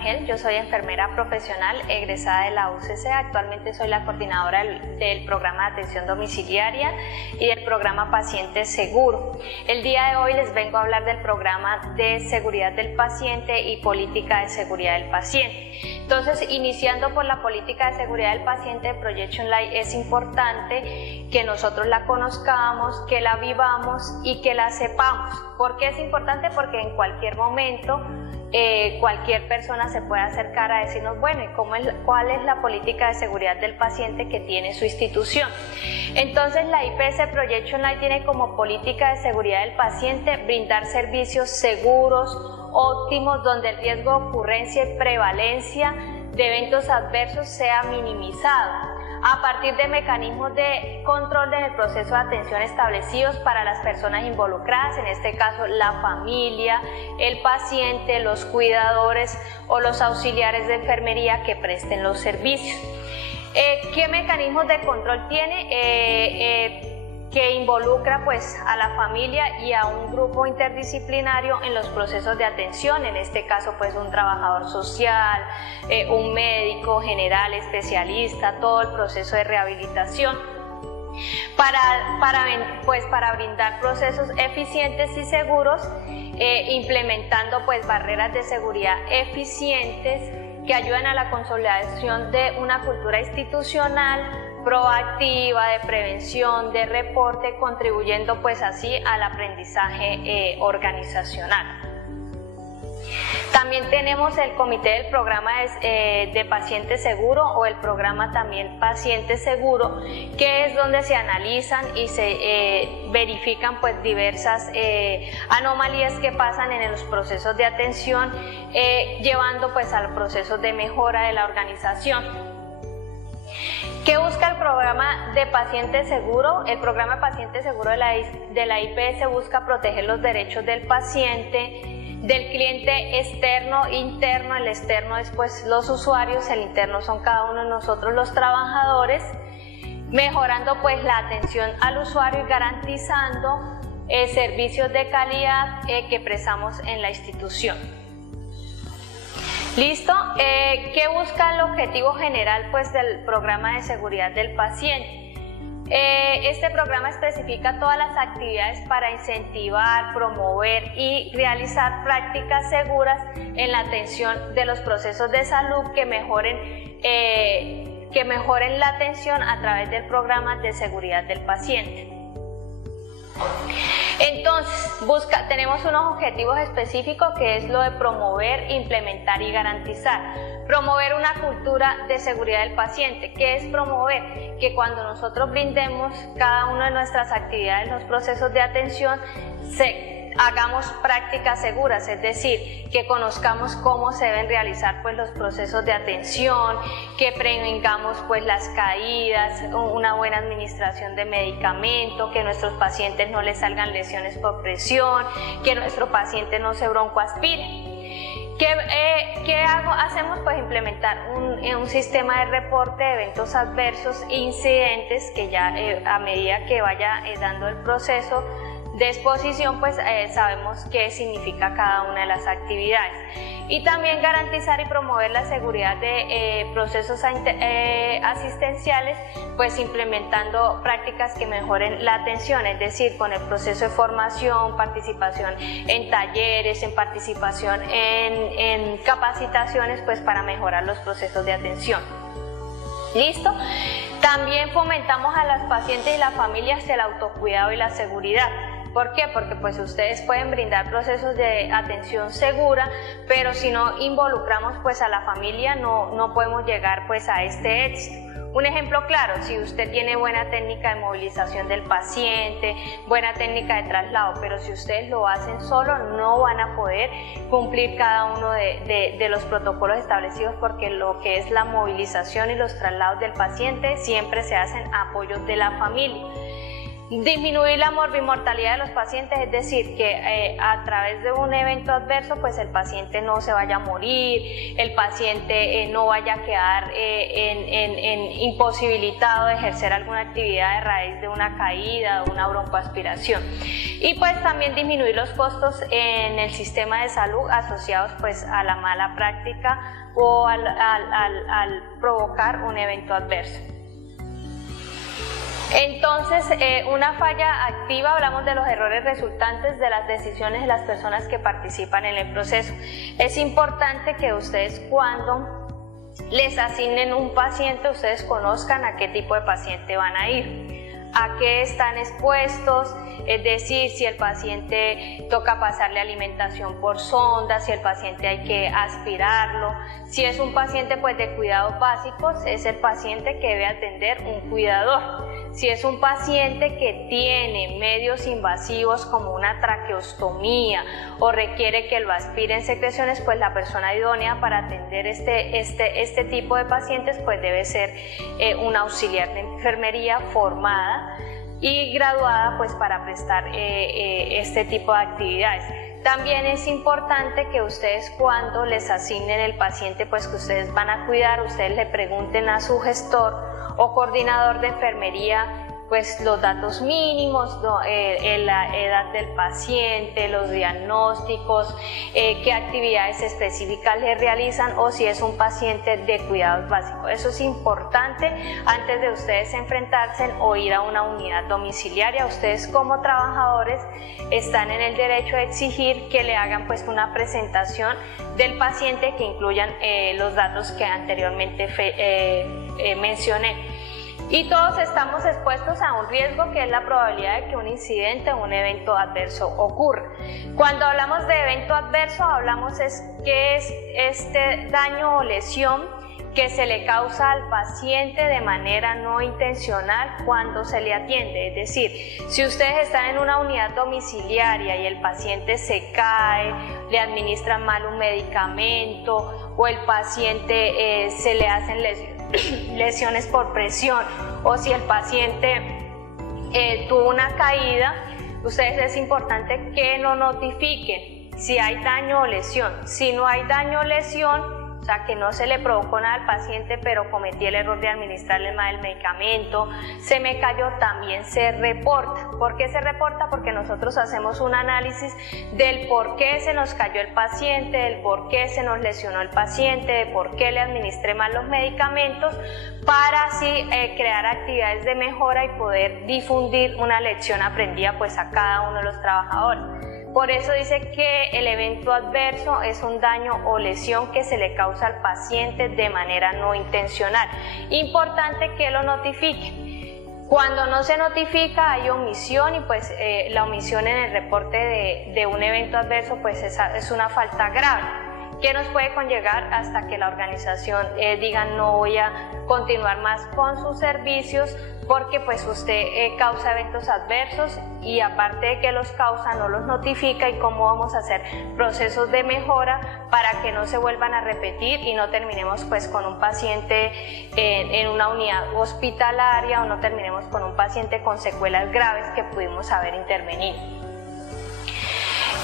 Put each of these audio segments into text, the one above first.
Rangel, yo soy enfermera profesional egresada de la UCC, actualmente soy la coordinadora del programa de atención domiciliaria y del programa Paciente Seguro. El día de hoy les vengo a hablar del programa de seguridad del paciente y política de seguridad del paciente. Entonces, iniciando por la política de seguridad del paciente de Projection Light, es importante que nosotros la conozcamos, que la vivamos y que la sepamos. ¿Por qué es importante? Porque en cualquier momento cualquier persona se puede acercar a decirnos, bueno, ¿y cuál es la política de seguridad del paciente que tiene su institución? Entonces, la IPS Projection Light tiene como política de seguridad del paciente brindar servicios seguros, óptimos, donde el riesgo de ocurrencia y prevalencia de eventos adversos sea minimizado, a partir de mecanismos de control en el proceso de atención establecidos para las personas involucradas, en este caso la familia, el paciente, los cuidadores o los auxiliares de enfermería que presten los servicios. ¿Qué mecanismos de control tiene? Que involucra pues a la familia y a un grupo interdisciplinario en los procesos de atención, en este caso pues un trabajador social, un médico general, especialista, todo el proceso de rehabilitación, para brindar procesos eficientes y seguros, implementando pues barreras de seguridad eficientes que ayudan a la consolidación de una cultura institucional proactiva, de prevención, de reporte, contribuyendo pues así al aprendizaje organizacional. También tenemos el comité del programa de paciente seguro, o el programa también Paciente Seguro, que es donde se analizan y se verifican pues diversas anomalías que pasan en los procesos de atención, llevando pues al proceso de mejora de la organización. ¿Qué busca el programa de paciente seguro? El programa de paciente seguro de la IPS busca proteger los derechos del paciente, del cliente externo, interno. El externo es pues los usuarios, el interno son cada uno de nosotros los trabajadores, mejorando pues la atención al usuario y garantizando servicios de calidad que prestamos en la institución. ¿Listo? ¿Qué busca el objetivo general pues del programa de seguridad del paciente? Este programa especifica todas las actividades para incentivar, promover y realizar prácticas seguras en la atención de los procesos de salud que mejoren la atención a través del programa de seguridad del paciente. Entonces, tenemos unos objetivos específicos, que es lo de promover, implementar y garantizar. Promover una cultura de seguridad del paciente. ¿Qué es promover? Que cuando nosotros brindemos cada una de nuestras actividades, los procesos de atención, hagamos prácticas seguras, es decir, que conozcamos cómo se deben realizar pues los procesos de atención, que prevengamos pues las caídas, una buena administración de medicamento, que nuestros pacientes no les salgan lesiones por presión, que nuestro paciente no se broncoaspire. ¿Qué hacemos? Pues implementar un sistema de reporte de eventos adversos e incidentes, que ya a medida que vaya dando el proceso de exposición, pues sabemos qué significa cada una de las actividades. Y también garantizar y promover la seguridad de procesos asistenciales, pues implementando prácticas que mejoren la atención, es decir, con el proceso de formación, participación en talleres, en participación en capacitaciones, pues para mejorar los procesos de atención. ¿Listo? También fomentamos a las pacientes y las familias el autocuidado y la seguridad. ¿Por qué? Porque pues ustedes pueden brindar procesos de atención segura, pero si no involucramos pues a la familia no podemos llegar pues a este éxito. Un ejemplo claro, si usted tiene buena técnica de movilización del paciente, buena técnica de traslado, pero si ustedes lo hacen solo, no van a poder cumplir cada uno de los protocolos establecidos, porque lo que es la movilización y los traslados del paciente siempre se hacen a apoyo de la familia. Disminuir la morbimortalidad de los pacientes, es decir, que a través de un evento adverso pues el paciente no se vaya a morir, el paciente no vaya a quedar imposibilitado de ejercer alguna actividad de raíz de una caída o una broncoaspiración. Y pues también disminuir los costos en el sistema de salud asociados pues a la mala práctica o al provocar un evento adverso. Entonces, una falla activa, hablamos de los errores resultantes de las decisiones de las personas que participan en el proceso. Es importante que ustedes, cuando les asignen un paciente, ustedes conozcan a qué tipo de paciente van a ir, a qué están expuestos, es decir, si el paciente toca pasarle alimentación por sonda, si el paciente hay que aspirarlo. Si es un paciente pues de cuidados básicos, es el paciente que debe atender un cuidador. Si es un paciente que tiene medios invasivos como una traqueostomía o requiere que lo aspiren secreciones, pues la persona idónea para atender este tipo de pacientes pues debe ser una auxiliar de enfermería formada y graduada pues para prestar este tipo de actividades. También es importante que ustedes, cuando les asignen el paciente pues que ustedes van a cuidar, ustedes le pregunten a su gestor o coordinador de enfermería pues los datos mínimos, la edad del paciente, los diagnósticos, qué actividades específicas le realizan o si es un paciente de cuidados básicos. Eso es importante antes de ustedes enfrentarse o ir a una unidad domiciliaria. Ustedes como trabajadores están en el derecho de exigir que le hagan pues una presentación del paciente que incluyan los datos que anteriormente mencioné. Y todos estamos expuestos a un riesgo, que es la probabilidad de que un incidente o un evento adverso ocurra. Cuando hablamos de evento adverso, hablamos que es este daño o lesión que se le causa al paciente de manera no intencional cuando se le atiende. Es decir, si ustedes están en una unidad domiciliaria y el paciente se cae, le administran mal un medicamento o el paciente se le hacen lesiones por presión, o si el paciente tuvo una caída, ustedes es importante que lo notifiquen si hay daño o lesión. Si no hay daño o lesión, o sea que no se le provocó nada al paciente, pero cometí el error de administrarle mal el medicamento, se me cayó, también se reporta. ¿Por qué se reporta? Porque nosotros hacemos un análisis del por qué se nos cayó el paciente, del por qué se nos lesionó el paciente, de por qué le administré mal los medicamentos, para así crear actividades de mejora y poder difundir una lección aprendida pues a cada uno de los trabajadores. Por eso dice que el evento adverso es un daño o lesión que se le causa al paciente de manera no intencional. Importante que lo notifique. Cuando no se notifica hay omisión, y pues la omisión en el reporte de un evento adverso pues es una falta grave, que nos puede conllevar hasta que la organización diga no voy a continuar más con sus servicios, porque pues usted causa eventos adversos y aparte de que los causa no los notifica. Y cómo vamos a hacer procesos de mejora para que no se vuelvan a repetir y no terminemos pues con un paciente en una unidad hospitalaria, o no terminemos con un paciente con secuelas graves que pudimos haber intervenido.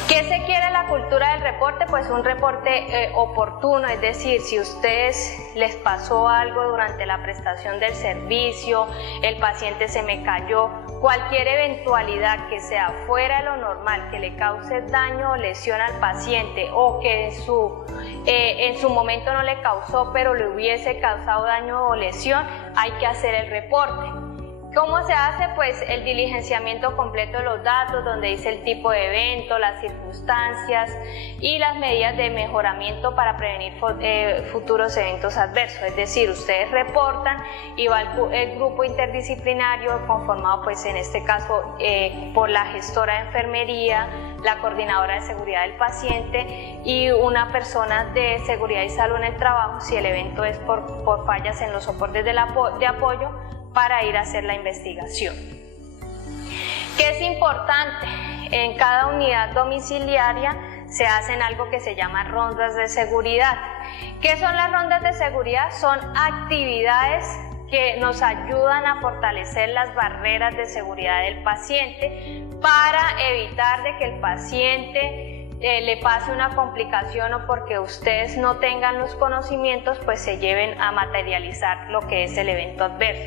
¿Qué se quiere en la cultura del reporte? Pues un reporte oportuno, es decir, si a ustedes les pasó algo durante la prestación del servicio, el paciente se me cayó, cualquier eventualidad que sea fuera de lo normal, que le cause daño o lesión al paciente, o que en su momento no le causó, pero le hubiese causado daño o lesión, hay que hacer el reporte. ¿Cómo se hace? Pues el diligenciamiento completo de los datos, donde dice el tipo de evento, las circunstancias y las medidas de mejoramiento para prevenir futuros eventos adversos. Es decir, ustedes reportan y va el grupo interdisciplinario conformado pues en este caso por la gestora de enfermería, la coordinadora de seguridad del paciente y una persona de seguridad y salud en el trabajo, si el evento es por fallas en los soportes de apoyo, para ir a hacer la investigación. ¿Qué es importante? En cada unidad domiciliaria se hacen algo que se llama rondas de seguridad. ¿Qué son las rondas de seguridad? Son actividades que nos ayudan a fortalecer las barreras de seguridad del paciente para evitar de que el paciente le pase una complicación o porque ustedes no tengan los conocimientos, pues se lleven a materializar lo que es el evento adverso.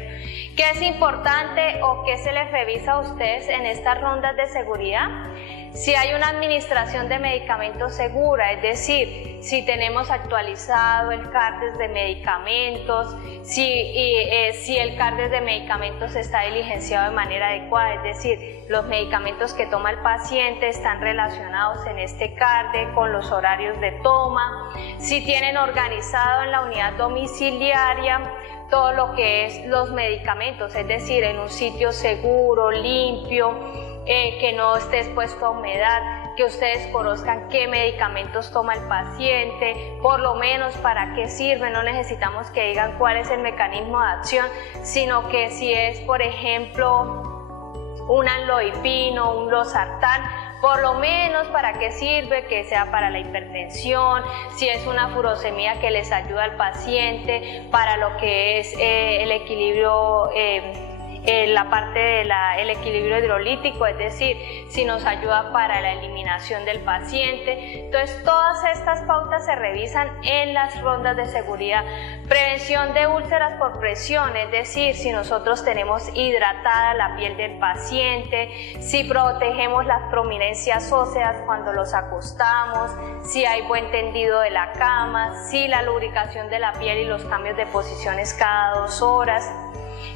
¿Qué es importante o qué se les revisa a ustedes en estas rondas de seguridad? Si hay una administración de medicamentos segura, es decir, si tenemos actualizado el CARDES de medicamentos, si el CARDES de medicamentos está diligenciado de manera adecuada, es decir, los medicamentos que toma el paciente están relacionados en este CARDES con los horarios de toma, si tienen organizado en la unidad domiciliaria todo lo que es los medicamentos, es decir, en un sitio seguro, limpio, que no esté expuesto a humedad, que ustedes conozcan qué medicamentos toma el paciente, por lo menos para qué sirve, no necesitamos que digan cuál es el mecanismo de acción, sino que si es, por ejemplo, un amlodipino, un losartán, por lo menos para qué sirve, que sea para la hipertensión, si es una furosemida que les ayuda al paciente, para lo que es el equilibrio, la parte del equilibrio hidrolítico, es decir, si nos ayuda para la eliminación del paciente. Entonces, todas estas pautas se revisan en las rondas de seguridad. Prevención de úlceras por presión, es decir, si nosotros tenemos hidratada la piel del paciente, si protegemos las prominencias óseas cuando los acostamos, si hay buen tendido de la cama, si la lubricación de la piel y los cambios de posiciones cada 2 horas.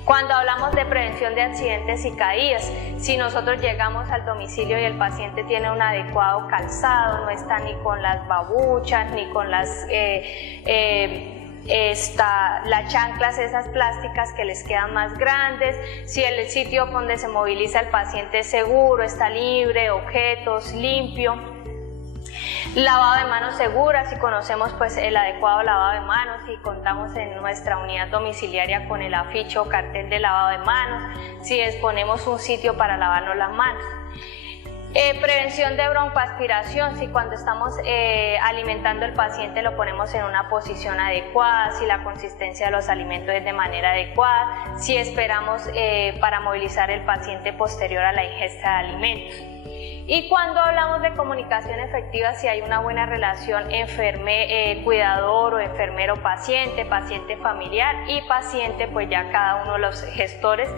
Cuando hablamos de prevención de accidentes y caídas, si nosotros llegamos al domicilio y el paciente tiene un adecuado calzado, no está ni con las babuchas, ni con las chanclas esas plásticas que les quedan más grandes, si el sitio donde se moviliza el paciente es seguro, está libre, objetos, limpio. Lavado de manos segura, si conocemos pues el adecuado lavado de manos, si contamos en nuestra unidad domiciliaria con el afiche o cartel de lavado de manos, si disponemos un sitio para lavarnos las manos. Prevención de broncoaspiración, si cuando estamos alimentando al paciente lo ponemos en una posición adecuada, si la consistencia de los alimentos es de manera adecuada, si esperamos para movilizar el paciente posterior a la ingesta de alimentos. Y cuando hablamos de comunicación efectiva, si hay una buena relación cuidador o enfermero-paciente, paciente-familiar y paciente, pues ya cada uno de los gestores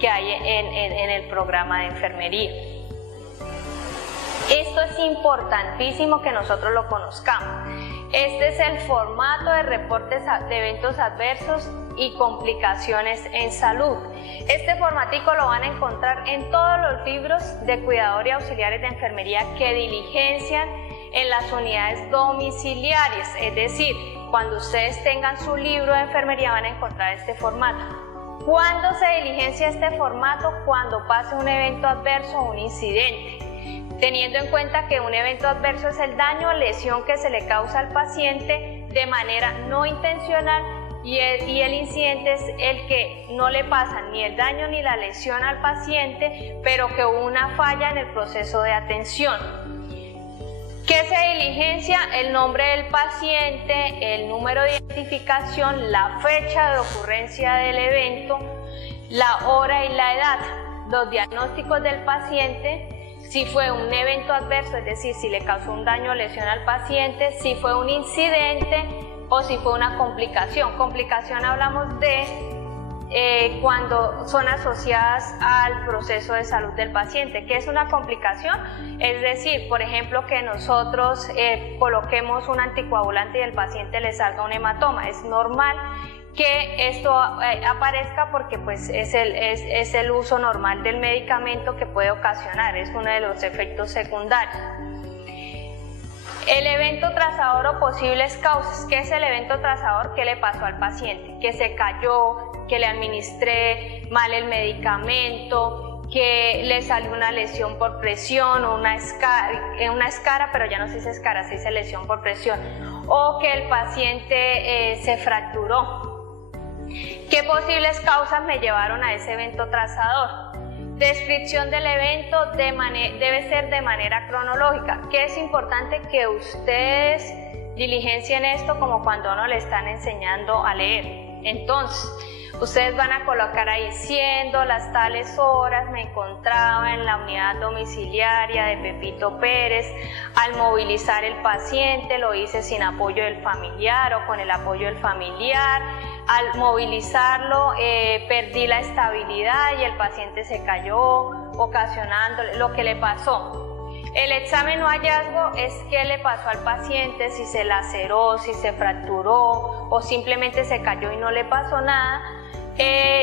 que hay en el programa de enfermería. Esto es importantísimo que nosotros lo conozcamos. Este es el formato de reportes de eventos adversos y complicaciones en salud. Este formatico lo van a encontrar en todos los libros de cuidador y auxiliares de enfermería que diligencian en las unidades domiciliarias. Es decir, cuando ustedes tengan su libro de enfermería van a encontrar este formato. ¿Cuándo se diligencia este formato? Cuando pase un evento adverso o un incidente. Teniendo en cuenta que un evento adverso es el daño o lesión que se le causa al paciente de manera no intencional y el incidente es el que no le pasa ni el daño ni la lesión al paciente, pero que hubo una falla en el proceso de atención. ¿Qué se diligencia? El nombre del paciente, el número de identificación, la fecha de ocurrencia del evento, la hora y la edad, los diagnósticos del paciente, si fue un evento adverso, es decir, si le causó un daño o lesión al paciente, si fue un incidente o si fue una complicación. Complicación hablamos de cuando son asociadas al proceso de salud del paciente. ¿Qué es una complicación? Es decir, por ejemplo, que nosotros coloquemos un anticoagulante y al paciente le salga un hematoma. Es normal que esto aparezca porque pues es el uso normal del medicamento que puede ocasionar, es uno de los efectos secundarios. El evento trazador o posibles causas. ¿Qué es el evento trazador? ¿Qué le pasó al paciente? Que se cayó, que le administré mal el medicamento, que le salió una lesión por presión o una escara, pero ya no se dice escara, se dice lesión por presión, o que el paciente se fracturó. ¿Qué posibles causas me llevaron a ese evento trazador? Descripción del evento debe ser de manera cronológica, que es importante que ustedes diligencien esto como cuando uno le están enseñando a leer. Entonces, ustedes van a colocar ahí, siendo las tales horas, me encontraba en la unidad domiciliaria de Pepito Pérez. Al movilizar el paciente lo hice sin apoyo del familiar o con el apoyo del familiar. Al movilizarlo perdí la estabilidad y el paciente se cayó, ocasionándole lo que le pasó. El examen o hallazgo es qué le pasó al paciente, si se laceró, si se fracturó o simplemente se cayó y no le pasó nada.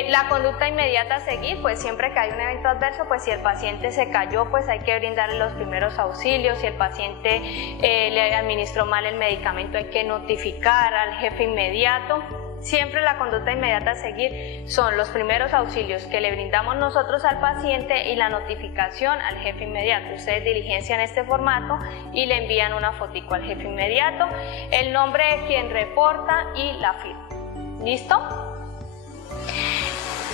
La conducta inmediata a seguir, pues siempre que hay un evento adverso, pues si el paciente se cayó, pues hay que brindarle los primeros auxilios. Si el paciente le administró mal el medicamento, hay que notificar al jefe inmediato. Siempre la conducta inmediata a seguir son los primeros auxilios que le brindamos nosotros al paciente y la notificación al jefe inmediato. Ustedes diligencian este formato y le envían una fotico al jefe inmediato, el nombre de quien reporta y la firma. ¿Listo?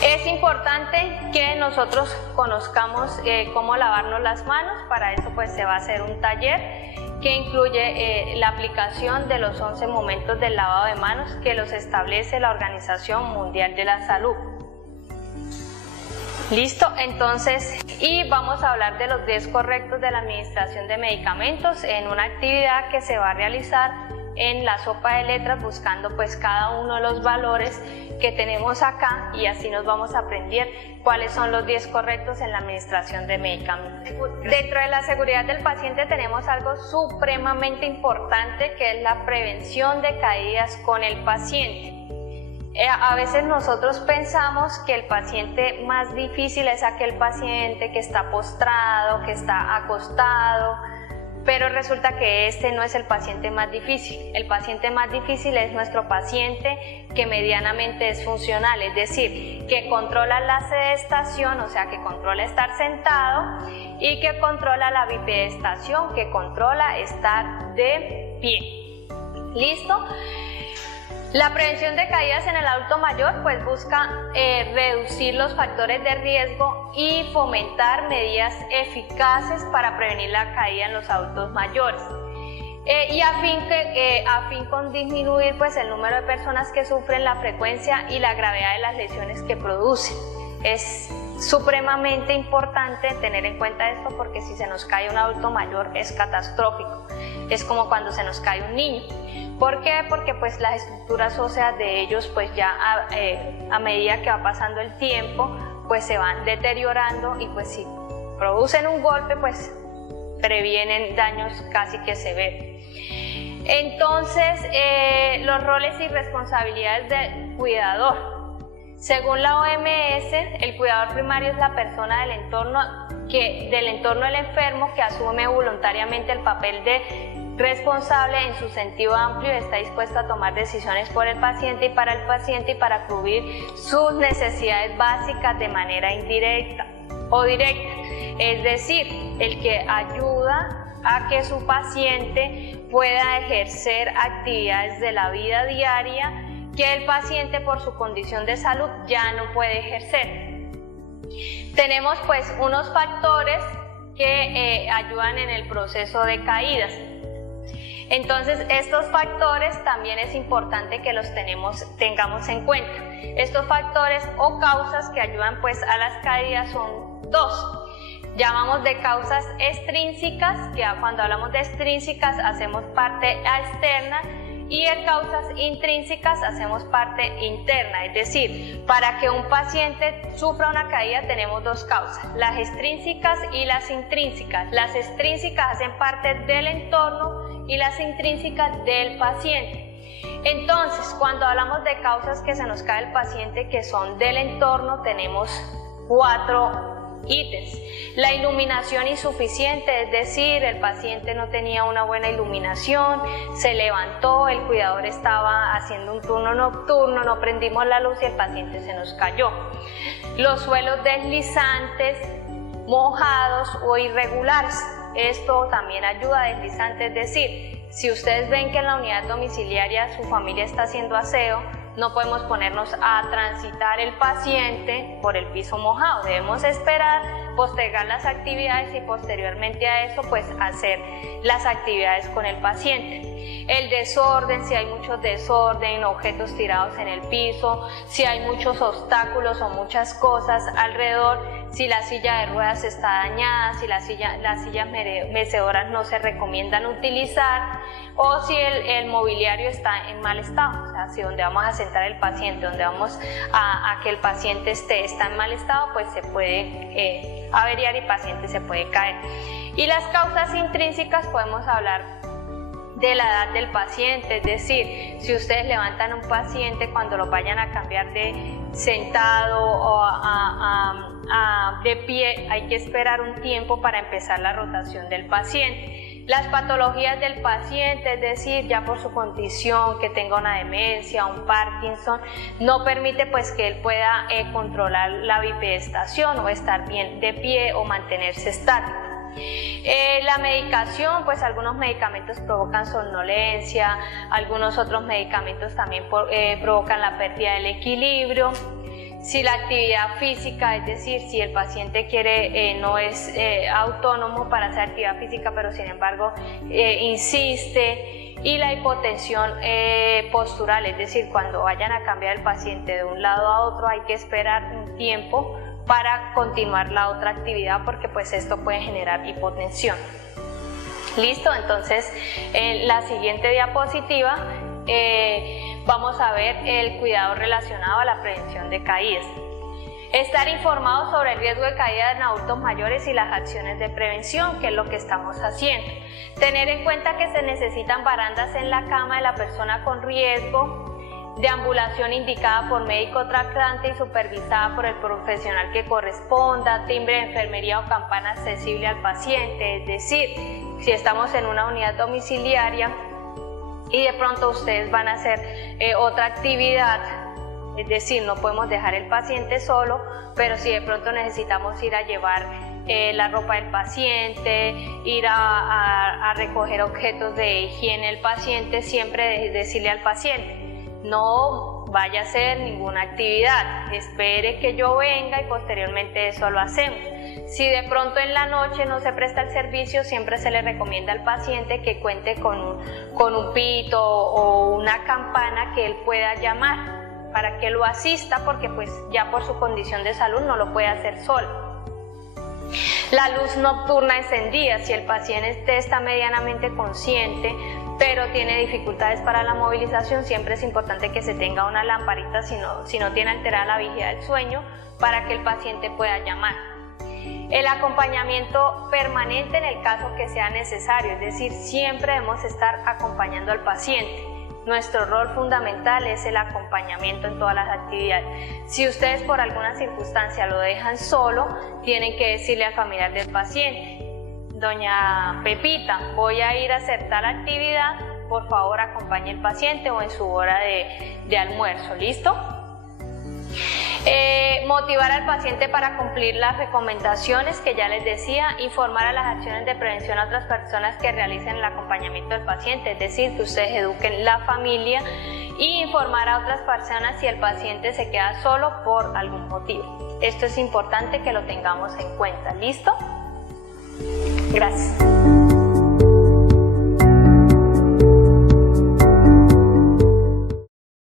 Es importante que nosotros conozcamos cómo lavarnos las manos. Para eso pues se va a hacer un taller que incluye la aplicación de los 11 momentos del lavado de manos que los establece la Organización Mundial de la Salud. Listo, entonces, y vamos a hablar de los 10 correctos de la administración de medicamentos en una actividad que se va a realizar en la sopa de letras, buscando pues cada uno de los valores que tenemos acá, y así nos vamos a aprender cuáles son los 10 correctos en la administración de medicamentos. Dentro de la seguridad del paciente tenemos algo supremamente importante, que es la prevención de caídas con el paciente. A veces nosotros pensamos que el paciente más difícil es aquel paciente que está postrado, que está acostado, pero resulta que este no es el paciente más difícil. El paciente más difícil es nuestro paciente que medianamente es funcional, es decir, que controla la sedestación, o sea, que controla estar sentado, y que controla la bipedestación, que controla estar de pie. ¿Listo? La prevención de caídas en el adulto mayor pues busca reducir los factores de riesgo y fomentar medidas eficaces para prevenir la caída en los adultos mayores. Y a fin con disminuir pues el número de personas que sufren la frecuencia y la gravedad de las lesiones que producen. Es supremamente importante tener en cuenta esto, porque si se nos cae un adulto mayor es catastrófico. Es como cuando se nos cae un niño. ¿Por qué? Porque pues las estructuras óseas de ellos pues ya a medida que va pasando el tiempo pues se van deteriorando, y pues si producen un golpe pues previenen daños casi que severos. Entonces los roles y responsabilidades del cuidador. Según la OMS, el cuidador primario es la persona del entorno del enfermo que asume voluntariamente el papel de responsable en su sentido amplio y está dispuesto a tomar decisiones por el paciente y para cubrir sus necesidades básicas de manera indirecta o directa. Es decir, el que ayuda a que su paciente pueda ejercer actividades de la vida diaria que el paciente por su condición de salud ya no puede ejercer. Tenemos pues unos factores que ayudan en el proceso de caídas. Entonces estos factores también es importante que los tengamos en cuenta. Estos factores o causas que ayudan pues a las caídas son dos. Llamamos de causas extrínsecas, que cuando hablamos de extrínsecas hacemos parte externa, y de causas intrínsecas hacemos parte interna. Es decir, para que un paciente sufra una caída tenemos dos causas, las extrínsecas y las intrínsecas. Las extrínsecas hacen parte del entorno y las intrínsecas del paciente. Entonces, cuando hablamos de causas que se nos cae el paciente que son del entorno, tenemos 4 ítems. La iluminación insuficiente, es decir, el paciente no tenía una buena iluminación, se levantó, el cuidador estaba haciendo un turno nocturno, no prendimos la luz y el paciente se nos cayó. Los suelos deslizantes, mojados o irregulares, esto también ayuda a deslizante, es decir, si ustedes ven que en la unidad domiciliaria su familia está haciendo aseo, no podemos ponernos a transitar el paciente por el piso mojado, debemos esperar postergar las actividades y posteriormente a eso pues hacer las actividades con el paciente. El desorden, si hay mucho desorden, objetos tirados en el piso, si hay muchos obstáculos o muchas cosas alrededor, si la silla de ruedas está dañada, si las sillas mecedoras no se recomiendan utilizar, o si el mobiliario está en mal estado, o sea, si donde vamos a sentar el paciente, donde vamos a que el paciente está en mal estado, pues se puede averiar y el paciente se puede caer. Y las causas intrínsecas podemos hablar de la edad del paciente, es decir, si ustedes levantan un paciente cuando lo vayan a cambiar de sentado o de pie, hay que esperar un tiempo para empezar la rotación del paciente. Las patologías del paciente, es decir, ya por su condición, que tenga una demencia, un Parkinson, no permite pues que él pueda controlar la bipedestación o estar bien de pie o mantenerse estático. La medicación, pues algunos medicamentos provocan somnolencia, algunos otros medicamentos también provocan la pérdida del equilibrio. Si la actividad física, es decir, si el paciente no es autónomo para hacer actividad física, pero sin embargo insiste. Y la hipotensión postural, es decir, cuando vayan a cambiar el paciente de un lado a otro hay que esperar un tiempo para continuar la otra actividad porque pues esto puede generar hipotensión. Listo, entonces en la siguiente diapositiva vamos a ver el cuidado relacionado a la prevención de caídas. Estar informados sobre el riesgo de caída en adultos mayores y las acciones de prevención, que es lo que estamos haciendo. Tener en cuenta que se necesitan barandas en la cama de la persona con riesgo, deambulación indicada por médico tratante y supervisada por el profesional que corresponda, timbre de enfermería o campana accesible al paciente, es decir, si estamos en una unidad domiciliaria y de pronto ustedes van a hacer otra actividad, es decir, no podemos dejar el paciente solo, pero si de pronto necesitamos ir a llevar la ropa del paciente, ir a recoger objetos de higiene del paciente, siempre decirle al paciente, no vaya a hacer ninguna actividad, espere que yo venga y posteriormente eso lo hacemos. Si de pronto en la noche no se presta el servicio, siempre se le recomienda al paciente que cuente con un pito o una campana que él pueda llamar para que lo asista, porque pues ya por su condición de salud no lo puede hacer solo. La luz nocturna encendida, si el paciente está medianamente consciente pero tiene dificultades para la movilización, siempre es importante que se tenga una lamparita si no tiene alterada la vigilia del sueño, para que el paciente pueda llamar. El acompañamiento permanente en el caso que sea necesario, es decir, siempre debemos estar acompañando al paciente. Nuestro rol fundamental es el acompañamiento en todas las actividades. Si ustedes por alguna circunstancia lo dejan solo, tienen que decirle al familiar del paciente: doña Pepita, voy a ir a hacer tal actividad, por favor acompañe al paciente o en su hora de almuerzo, ¿listo? Motivar al paciente para cumplir las recomendaciones que ya les decía, informar a las acciones de prevención a otras personas que realicen el acompañamiento del paciente, es decir, que ustedes eduquen la familia, y informar a otras personas si el paciente se queda solo por algún motivo. Esto es importante que lo tengamos en cuenta, ¿listo? Gracias.